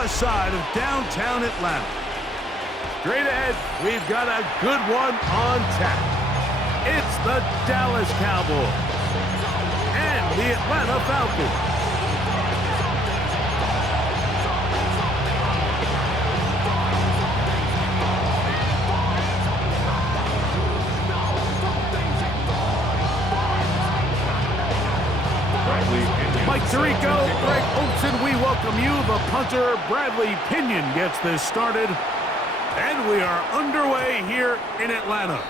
west side of downtown Atlanta. Straight ahead, we've got a good one on tap. It's the Dallas Cowboys and the Atlanta Falcons. Mike Tirico, Greg Olsen, we welcome you. The punter, Bradley Pinion, gets this started. And we are underway here in Atlanta.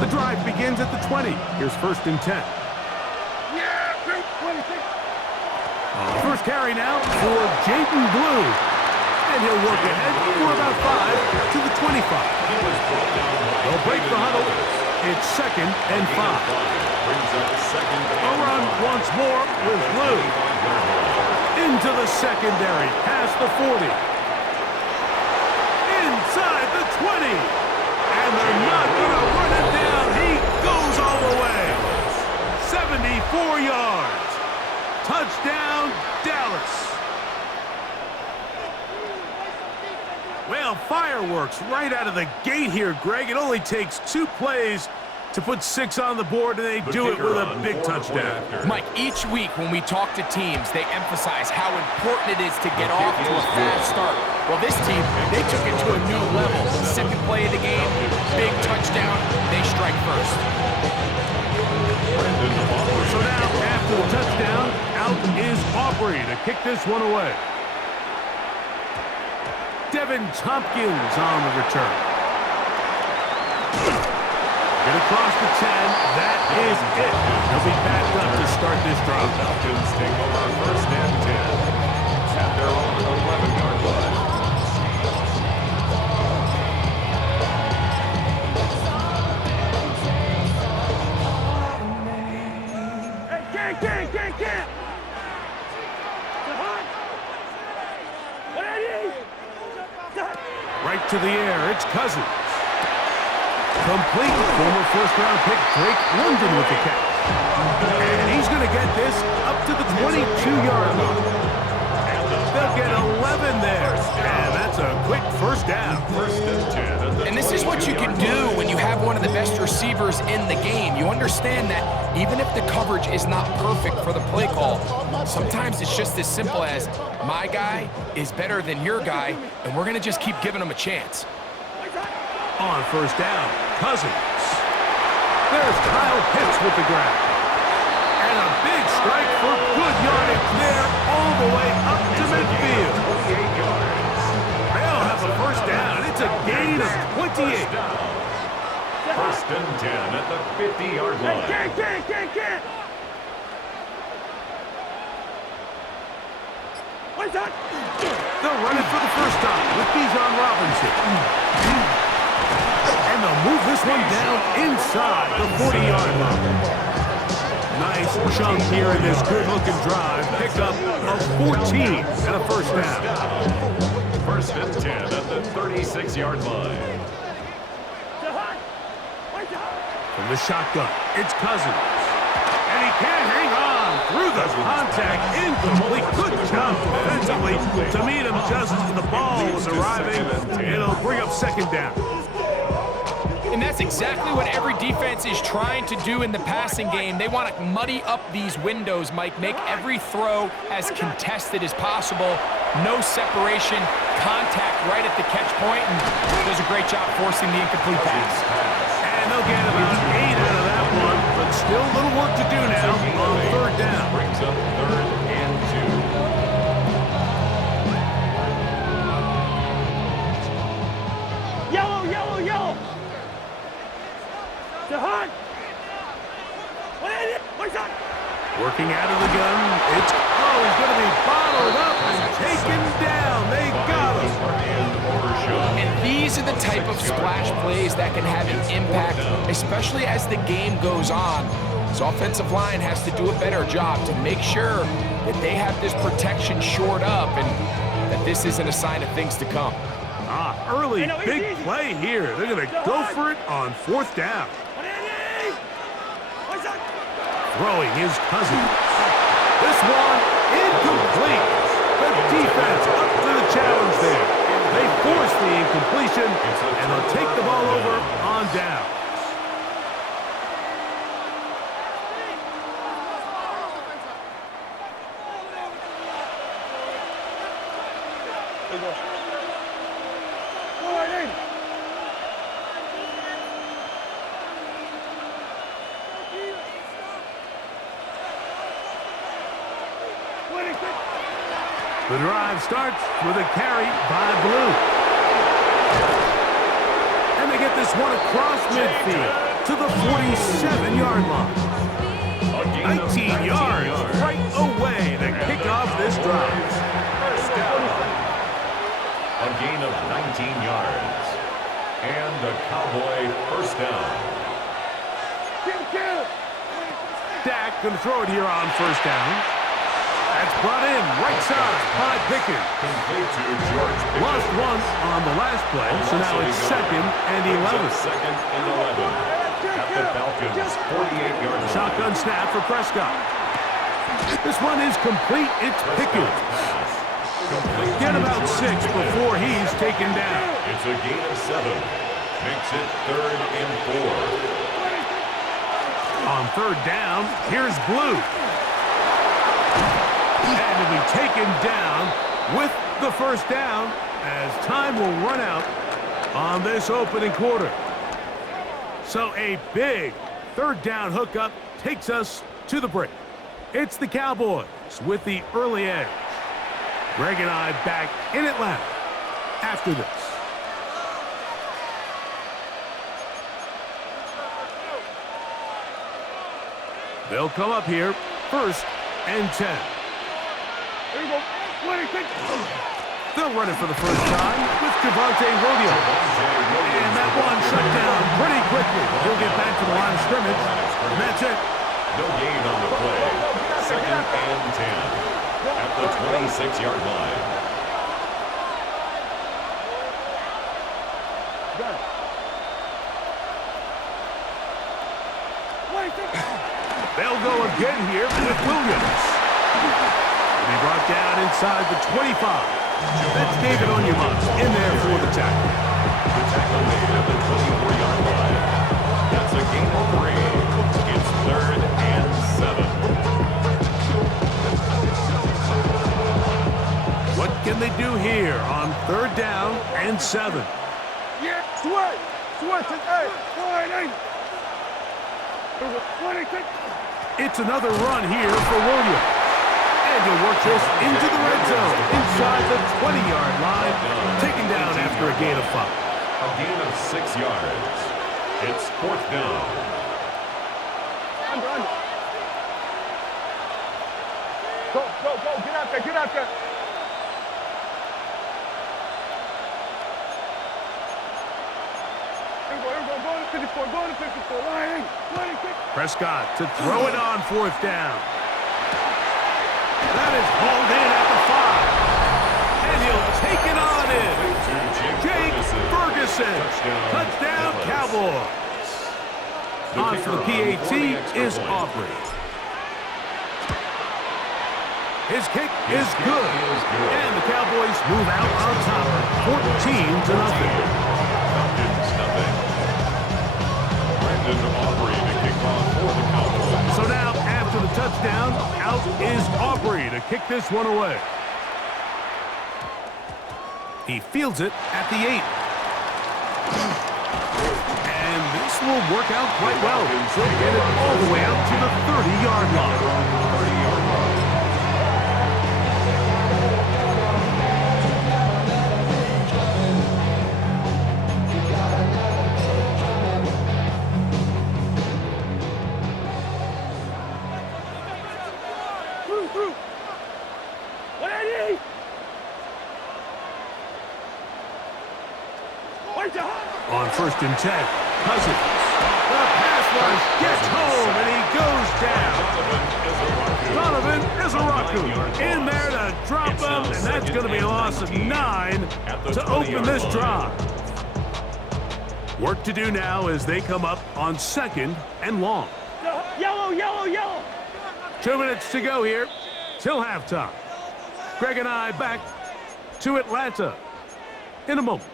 The drive begins at the 20. Here's 1st and 10. First carry now for Jaden Blue. And he'll work ahead for about 5 to the 25. They'll break the huddle. It's 2nd and 5. A run once more with Blue. Into the secondary, past the 40. Inside the 20. And they're not going to run it down. He goes all the way. 74 yards. Touchdown, Dallas. Well, fireworks right out of the gate here, Greg. It only takes 2 plays to put 6 on the board, and they do it with a big touchdown. Mike, each week when we talk to teams, they emphasize how important it is to get off to a fast start. Well, this team, they took it to a new level. 2nd play of the game, big touchdown. They strike first. So now, after the touchdown, out is Aubrey to kick this one away. Devin Tompkins on the return. Get across the 10. That is it. He'll be backed up to start this drive. Falcons take over 1st and 10 at their own 11-yard line. Can't. Right to the air, it's Cousins. Complete. Former 1st-round pick Drake London with the catch. And he's going to get this up to the 22-yard line. They'll get 11 there. And that's a quick 1st down. 1st and 10. And this is what you can do when you have one of the best receivers in the game. You understand that even if the coverage is not perfect for the play call, sometimes it's just as simple as my guy is better than your guy, and we're going to just keep giving him a chance. On 1st down, Cousins. There's Kyle Pitts with the grab. And a big strike for good yardage there all the way up to midfield. 28 yards. They'll have a 1st down. It's a gain of 28. 1st and 10 at the 50-yard line. Can't. They'll run it for the 1st time with Bijan Robinson. And they'll move this one down inside the 40-yard line. Nice chunk here in this good-looking drive. Pick up a 14 and a 1st down. 1st and 10 at the 36-yard line. From the shotgun, it's Cousins. And he can't hang on through the contact. Incomplete. Good job defensively to meet him just as the ball was arriving. It'll bring up 2nd down. And that's exactly what every defense is trying to do in the passing game. They want to muddy up these windows, Mike, make every throw as contested as possible. No separation, contact right at the catch point, and does a great job forcing the incomplete pass. And they'll get about 8 out of that one, but still a little work to do now on 3rd down. Brings up 3rd and 2. Yellow! Working out of the gun, it's he's going to be bottled up and taken down. They got him. And these are the type of splash plays that can have an impact, especially as the game goes on. This offensive line has to do a better job to make sure that they have this protection shored up, and this isn't a sign of things to come. Early big play here. They're going to go for it on 4th down. Throwing his Cousins. This one incomplete. The defense up to the challenge there. They force the incompletion, and they'll take the ball over on down. The drive starts with a carry by Blue. And they get this one across midfield to the 47-yard line. 19 yards right away to kick off this drive. First down. A gain of 19 yards. And the Cowboy first down. Dak going to throw it here on 1st down. That's brought in right side by Pickens. Complete to George Pickens. Lost one on the last play, so now it's 2nd and 11. Second and 11. At the Falcons, 48-yard line. Shotgun snap for Prescott. This one is complete. It's Pickens. Get about 6 before he's taken down. It's a gain of 7. Makes it 3rd and 4. On 3rd down, here's Blue. And he'll be taken down with the 1st down as time will run out on this opening quarter. So a big 3rd down hookup takes us to the break. It's the Cowboys with the early edge. Greg and I back in Atlanta after this. They'll come up here 1st and 10. They'll run it for the 1st time with Javonte Williams. And that one shut down pretty quickly. He'll get back to the line of scrimmage, and that's it. No gain on the play. 2nd and 10 at the 26-yard line. They'll go again here with Williams. He'll be brought down inside the 25. That's David Onyema in there for the tackle. The tackle made at the 24-yard line. That's a gain of 3. It's 3rd and 7. What can they do here on 3rd down and 7? It's another run here for Williams. And he'll work this into the red zone inside the 20-yard line, taken down after a gain of 5. A gain of 6 yards. It's 4th down. Go, get out there. Go to 54. Prescott to throw it on 4th down. That is hauled in at the 5. And he'll take it on in. Jake Ferguson. Touchdown, Cowboys. On for the PAT is Aubrey. His kick is good. And the Cowboys move out on top, 14-0. Aubrey to kick off for the Cowboys. So now, after the touchdown, out is Aubrey to kick this one away. He fields it at the 8. And this will work out quite well. He'll get it all the way out to the 30-yard line. 30-yard line. On 1st and 10, Cousins. The pass rush gets home, and he goes down. Donovan Izaraku in there to drop them, and that's going to be a loss of 9 to open this drive. Work to do now as they come up on 2nd and long. Yellow, yellow, yellow. 2 minutes to go here till halftime. Greg and I back to Atlanta in a moment.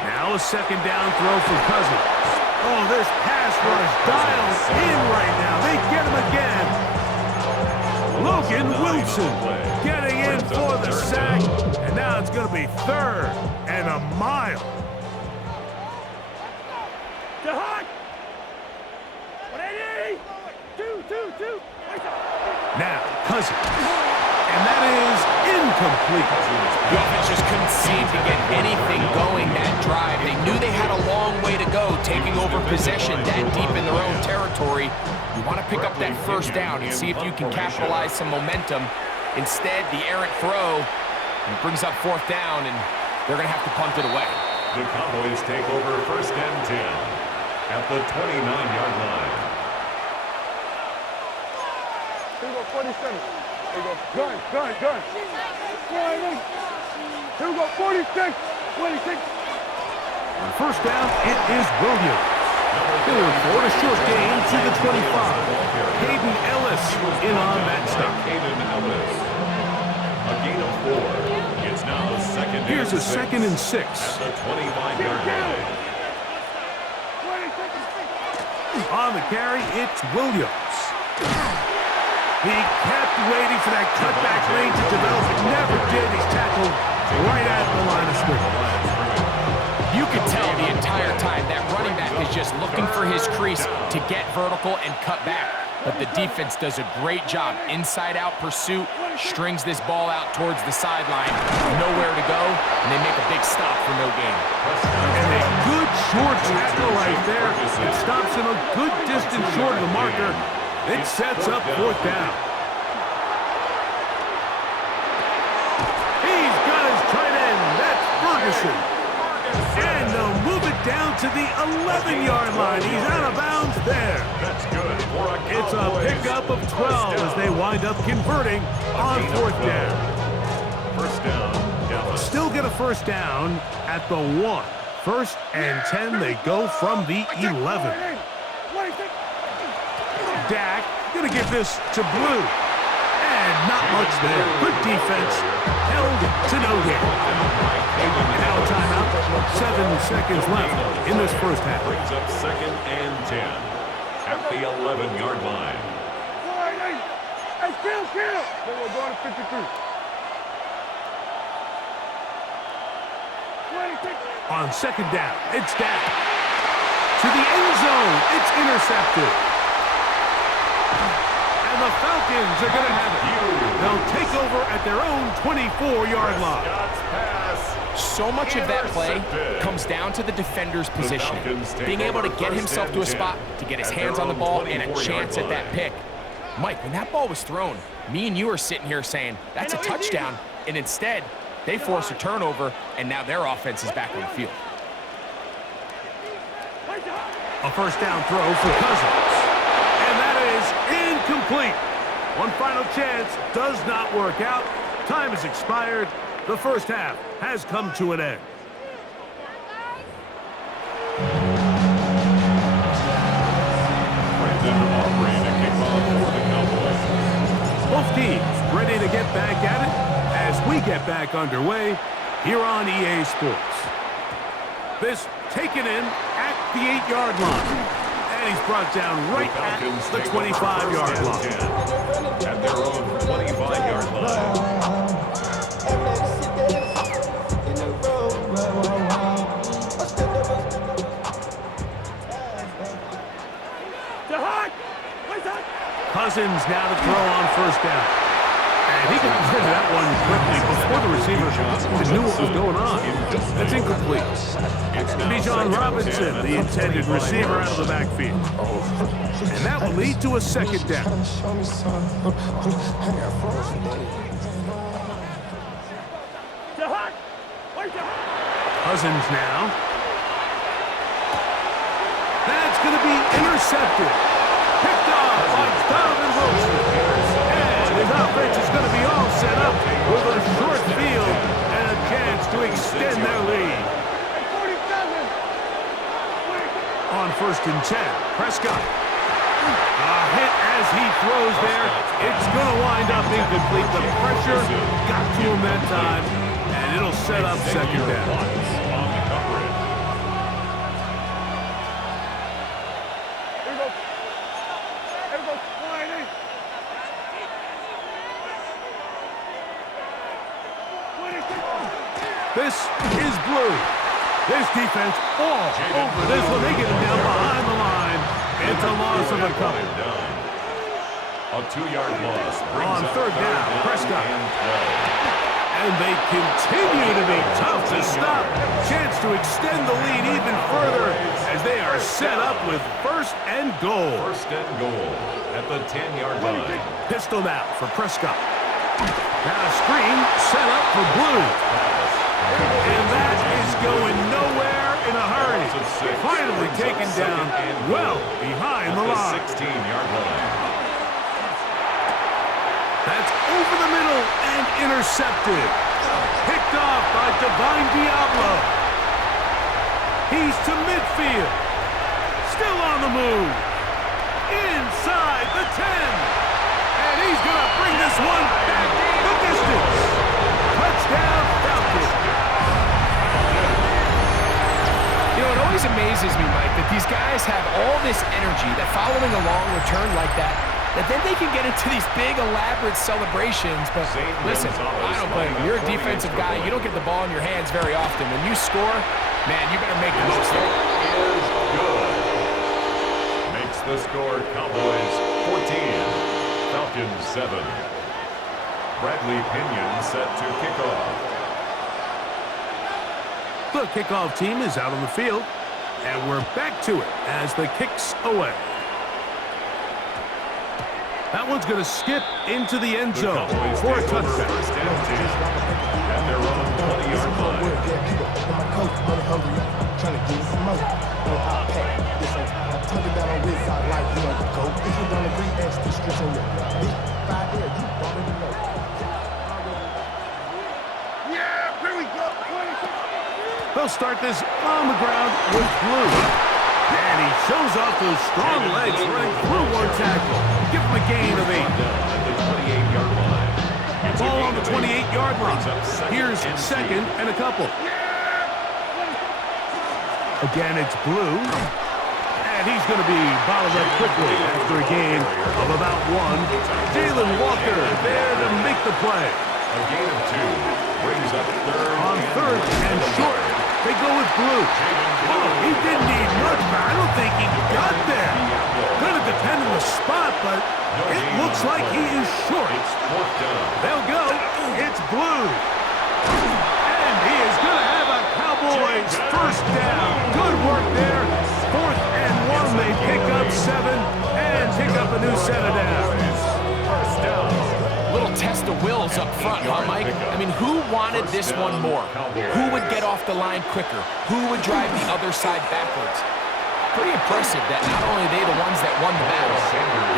Now a 2nd down throw for Cousins. Oh, this pass rush dialed in right now. They get him again. Logan Wilson getting in for the sack. And now it's going to be 3rd and a mile. Now Cousins. And that is incomplete. The offense just couldn't seem to get anything going that drive. They knew they had a long way to go, taking over possession that deep in their own territory. You want to pick up that 1st down and see if you can capitalize some momentum. Instead, the errant throw brings up 4th down, and they're going to have to punt it away. The Cowboys take over 1st and 10 at the 29-yard line. Here we go, 47. Here we go. Gun. Here we go, 46. 26. On 1st down, it is Williams. He'll report a short gain to the 25. Hayden Ellis in on that stop. Hayden Ellis. A gain of 4. It's now 2nd and 6. Here's a 2nd and 6. At the 25-yard line. On the carry, it's Williams. He kept waiting for that cutback lane to develop. It never did. He's tackled right at the line of scrimmage. You can tell the entire time that running back is just looking for his crease to get vertical and cut back. But the defense does a great job. Inside-out pursuit, strings this ball out towards the sideline. Nowhere to go, and they make a big stop for no gain. And a good short tackle right there. It stops him a good distance short of the marker. It sets up 4th down. He's got his tight end. That's Ferguson. And they'll move it down to the 11-yard line. He's out of bounds there. That's good. It's a pickup of 12 as they wind up converting on 4th down. 1st down, Dallas. Still get a 1st down at the 1. 1st and 10, they go from the 11. Dak gonna give this to Blue. And not much there. Good defense. Held to no gain. And now a timeout. 7 seconds left in this 1st half. Brings up 2nd and 10 at the 11-yard line. Hey, kill. We're going to 53. On 2nd down, it's Dak. To the end zone, it's intercepted. And the Falcons are going to have it. They'll take over at their own 24-yard line. So much of that play comes down to the defender's positioning. Being able to get himself to a spot, to get his hands on the ball, and a chance at that pick. Mike, when that ball was thrown, me and you are sitting here saying, that's a touchdown. And instead, they force a turnover, and now their offense is back on the field. A 1st down throw for Cousins. And that is incomplete. One final chance does not work out. Time has expired. The 1st half has come to an end. Both teams ready to get back at it as we get back underway here on EA Sports. This taken in at the 8-yard line. And he's brought down right at the 25-yard line. At their own 25-yard line. Cousins now to throw on 1st down. And he got rid of that one quickly before the receiver even knew what was going on. That's incomplete. Bijan Robinson, the intended receiver, out of the backfield. And that will lead to a second down. Cousins now. That's going to be intercepted. Picked off by Donovan Wilson. And his offense is going to be all set up with a short field and a chance to extend their lead. On 1st and 10, Prescott. A hit as he throws there. It's going to wind up incomplete. The pressure got to him that time, and it'll set up second down. This is blue. This defense all over this one. They get him down behind the line. It's a loss of a couple. A 2-yard loss. On 3rd down, Prescott. And they continue to be tough to stop. Chance to extend the lead even further as they are set up with 1st and goal. 1st and goal at the 10-yard line. Pistol now for Prescott. Now a screen set up for blue. And that is going nowhere in a hurry. Finally taken down well behind the line. 16-yard line. That's over the middle and intercepted. Picked off by Divine Diablo. He's to midfield. Still on the move. Inside the 10. And he's going to bring this one back the distance. Touchdown, Falcons. You know, it always amazes me, Mike, that these guys have all this energy, that following a long return like that then they can get into these big, elaborate celebrations. But listen, I don't blame you. You're a defensive guy. You don't get the ball in your hands very often. When you score, man, you better make the most of it. Is good. Makes the score Cowboys 14, Falcons 7. Bradley Pinion set to kick off. The kickoff team is out on the field, and we're back to it as the kick's away. That one's going to skip into the end zone for a touchdown. First down team at their own 20-yard line. They'll start this on the ground with blue. And he shows off those strong legs running through one tackle. Give him a gain of 8. At the 28-yard line. Ball on the 28-yard line. Here's 2nd and a couple. Again, it's blue. And he's going to be bottled up quickly after a gain of about 1. Jalen Walker there to make the play. A gain of 2 brings up 3rd. On 3rd and short, they go with blue. Oh, he didn't need much, but I don't think he got there. Going to depend on the spot, but it looks like he is short. They'll go. It's blue. And he is going to have a Cowboys first down. Good work there. 4th and 1. They pick up 7 and pick up a new set of downs. First down. Little test of wills up front, huh, Mike? I mean, who wanted this one more? Who would get off the line quicker? Who would drive the other side backwards? Pretty impressive that not only are they the ones that won the battle,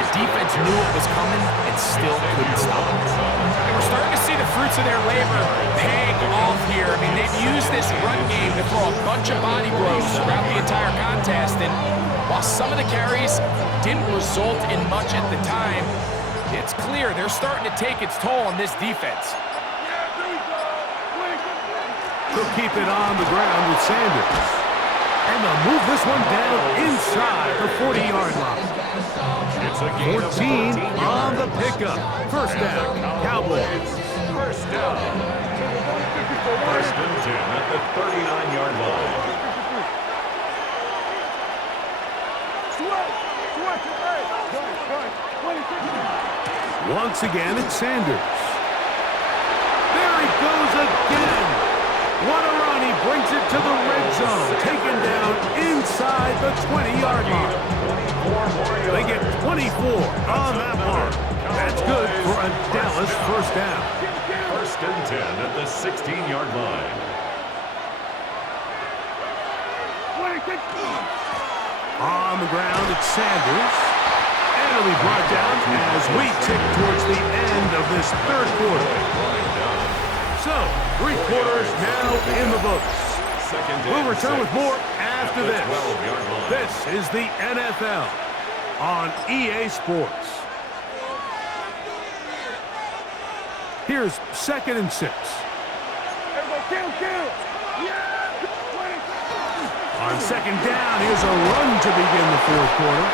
the defense knew it was coming and still couldn't stop it. And we're starting to see the fruits of their labor paying off here. I mean, they've used this run game to throw a bunch of body blows throughout the entire contest, and while some of the carries didn't result in much at the time, it's clear they're starting to take its toll on this defense. They'll keep it on the ground with Sanders. And they'll move this one down inside the 40-yard line. It's a gain 14 on the pickup. First down, Cowboys. First down. 1st and 10 at the 39-yard line. Once again, it's Sanders. the red zone, taken down inside the 20-yard line. They get 24 on that mark. That's good for a Dallas first down. 1st and 10 at the 16-yard line. On the ground, it's Sanders. And it'll be brought down as we tick towards the end of this 3rd quarter. So, 3 quarters now in the books. We'll return with more after this. This is the NFL on EA Sports. Here's 2nd and 6. On 2nd down, here's a run to begin the 4th quarter.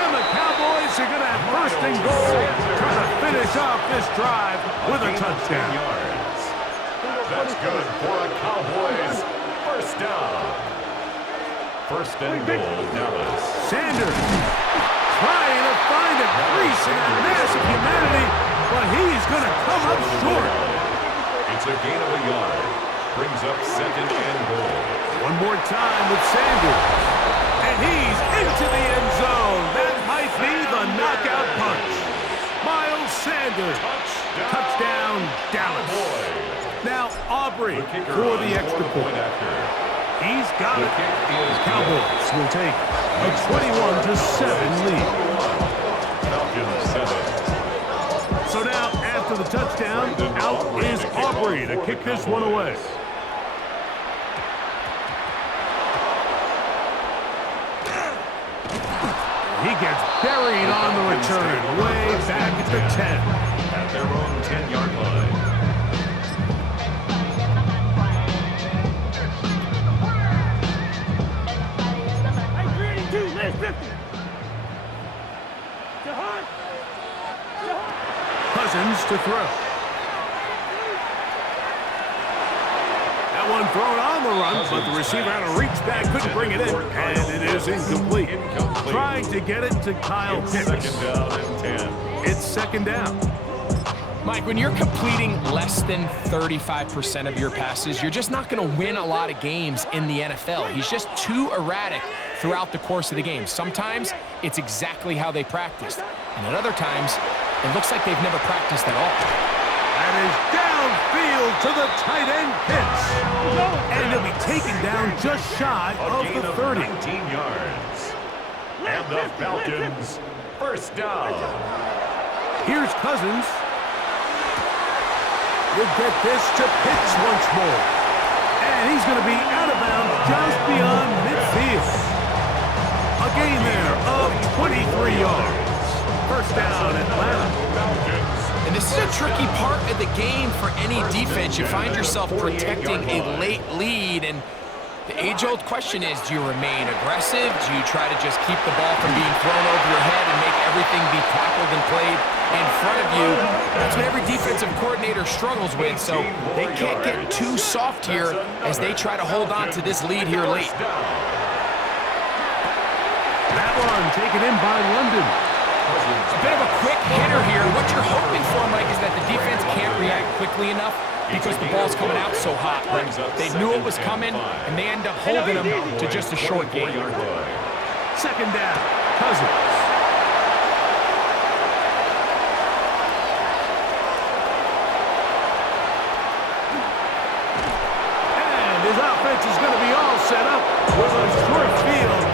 And the Cowboys are going to have 1st and goal, trying to finish off this drive with a touchdown. That's good for a Cowboys 1st down. 1st and goal, Dallas. Sanders trying to find a crease in that massive humanity, but he's going to come up short. It's a gain of a yard. Brings up 2nd and goal. One more time with Sanders. And he's into the end zone. That might be the knockout punch. Miles Sanders. Touchdown, Dallas. Now Aubrey for the extra point. He's got it. Cowboys will take a 21-7 lead. Falcons 7. So now, after the touchdown, out is Aubrey to kick this one away. He gets buried on the return, way back at the 10. At their own 10-yard line. Cousins to throw. That one thrown on the run, but the receiver had to reach back, couldn't bring it in, and it is incomplete. Trying to get it to Kyle Pitts. 2nd down and 10. It's 2nd down. Mike, when you're completing less than 35% of your passes, you're just not going to win a lot of games in the NFL. He's just too erratic throughout the course of the game. Sometimes it's exactly how they practiced, and at other times it looks like they've never practiced at all. That is downfield to the tight end Pitts. And he'll be taken down just shy of the 30. 19 yards. And the Falcons 1st down. Here's Cousins. We'll get this to Pitts once more. And he's going to be out of bounds just beyond midfield. A gain there of 23 yards. 1st down, Atlanta. And this is a tricky part of the game for any defense. You find yourself protecting a late lead, and the age-old question is, do you remain aggressive? Do you try to just keep the ball from being thrown over your head and make everything be tackled and played in front of you? That's what every defensive coordinator struggles with, so they can't get too soft here as they try to hold on to this lead here late. That one taken in by London. A bit of a quick hitter here. What you're hoping for, Mike, is that the defense can't react quickly enough because the ball's coming out so hot. They knew it was coming, and they end up holding them to just a short gain. 2nd down, Cousins. And his offense is going to be all set up with a short field